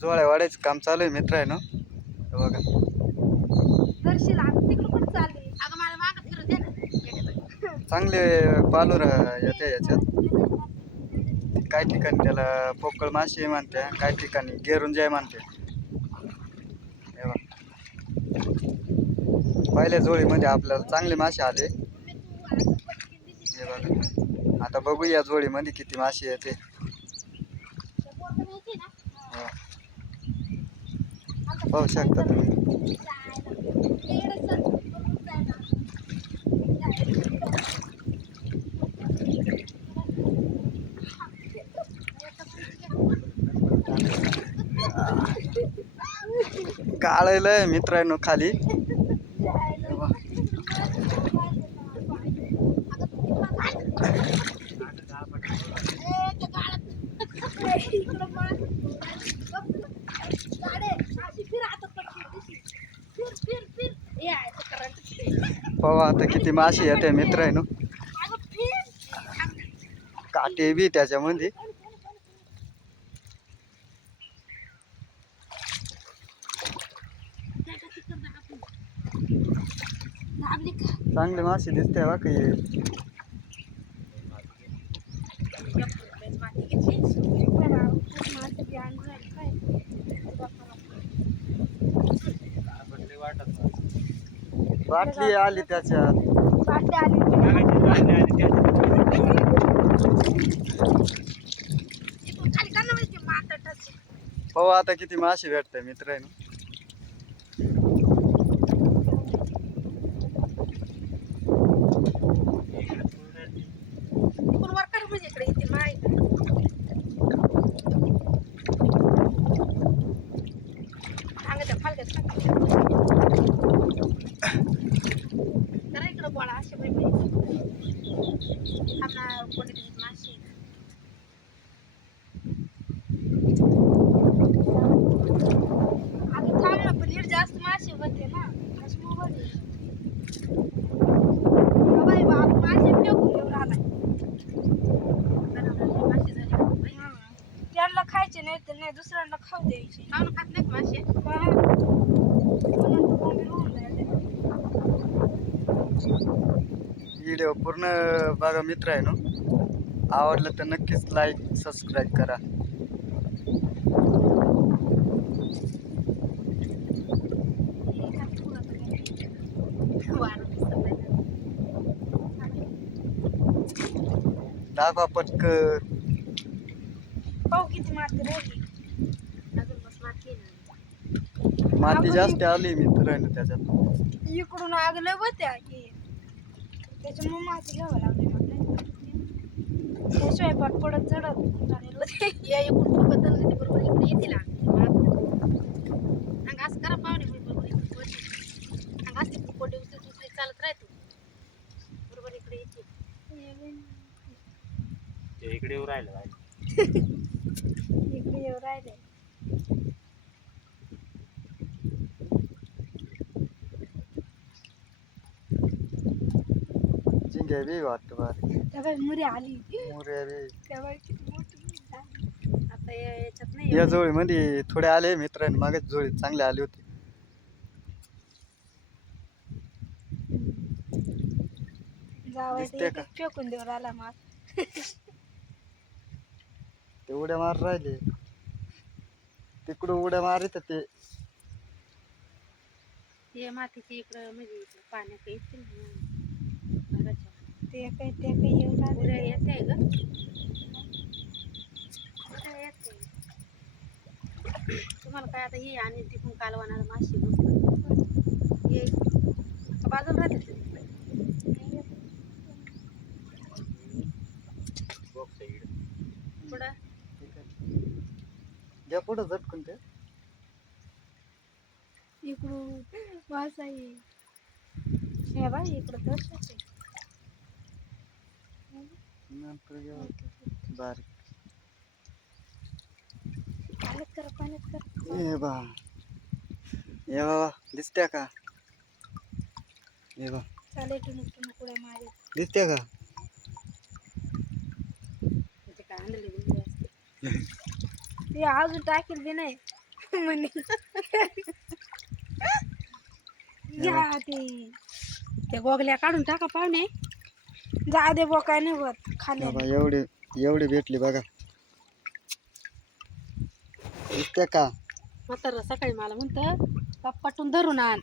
जोळ्या वाढायचं काम चालू आहे मित्र आहे ना बघा. चांगले पालूर येते याच्यात. काही ठिकाणी त्याला पोकळ माशी म्हणते, काही ठिकाणी गेरुंजाय म्हणते. पहिल्या जोळीमध्ये आपल्याला चांगले मासे आले. हे बघा आता बघू या जोळीमध्ये किती मासे येते. पाहू शकता तुम्ही. काळलंय मित्रांनो खाली. पाहू आता किती मासे येते मित्रांनो. काटे बी त्याच्यामध्ये. चांगले मासे दिसते बा काही. बाटली आली त्याच्यात. पाहू आता किती मासे भेटते मित्रांनो. जास्त मासे होते ना त्यांना खायचे नाही तर नाही दुसऱ्यांना खाऊ द्यायचे. खात नाहीत मासे. व्हिडिओ पूर्ण बघा मित्र आहे ना. आवडलं तर नक्कीच लाईक सबस्क्राईब करा. दाखवा पटकन. पाहू किती माती राहिली. माती जास्त आली मित्रांनो त्याच्यात. इकडून आगलं होत्या की त्याच्यामुळे माती घ्यावं लागली मला. त्याशिवाय पटपडत चढत झालेलं होते. या इकडून बदललं ते बरोबर इकडे येतील. असं करा पाहुणे बरोबर इकडे असते पोटे उचलत चालत राहतो बरोबर इकडे येते. इकडे येऊ राहिलं इकडे येऊ राहिले. झिंगे बी वाटतं बारीक. तेव्हा मुरी आली. मोरे बी. तेव्हा किती मोठी झाली. आता याच्यात नाही. या जोळीमध्ये थोडे आले मित्रांनो. मागच जोळी चांगले आले होते. जावायचं फेकून देऊ राहिला माग. ते उड्या मार राहिले तिकडं उड्या मारित ते. हे मातीची इकडं म्हणजे पाण्यात येतील ते काही येऊन येते ग. तुम्हाला काय आता हे आणि तिकून कालवणार मासे हे बाजूला राहते. पुढं द्या पुढं झटकून ते. इकडून वास आहे. हे बा इकडं तर बारीक. पाण्यात कर. ये बा ये बाबा दिसत्या का. ये बा चालेल टुनुक उड्या मारत दिसत्या का. ते काय आणले ते अजून टाकेल बी नाही. म्हणे घ्या ते गोगल्या काढून टाका पाहुणे. जा दे बो काय नाही होत खाली. बाबा एवढे भेटले बघा. दिसत्या का? म्हातारं सकाळी मला म्हणतं पटून धरून आण.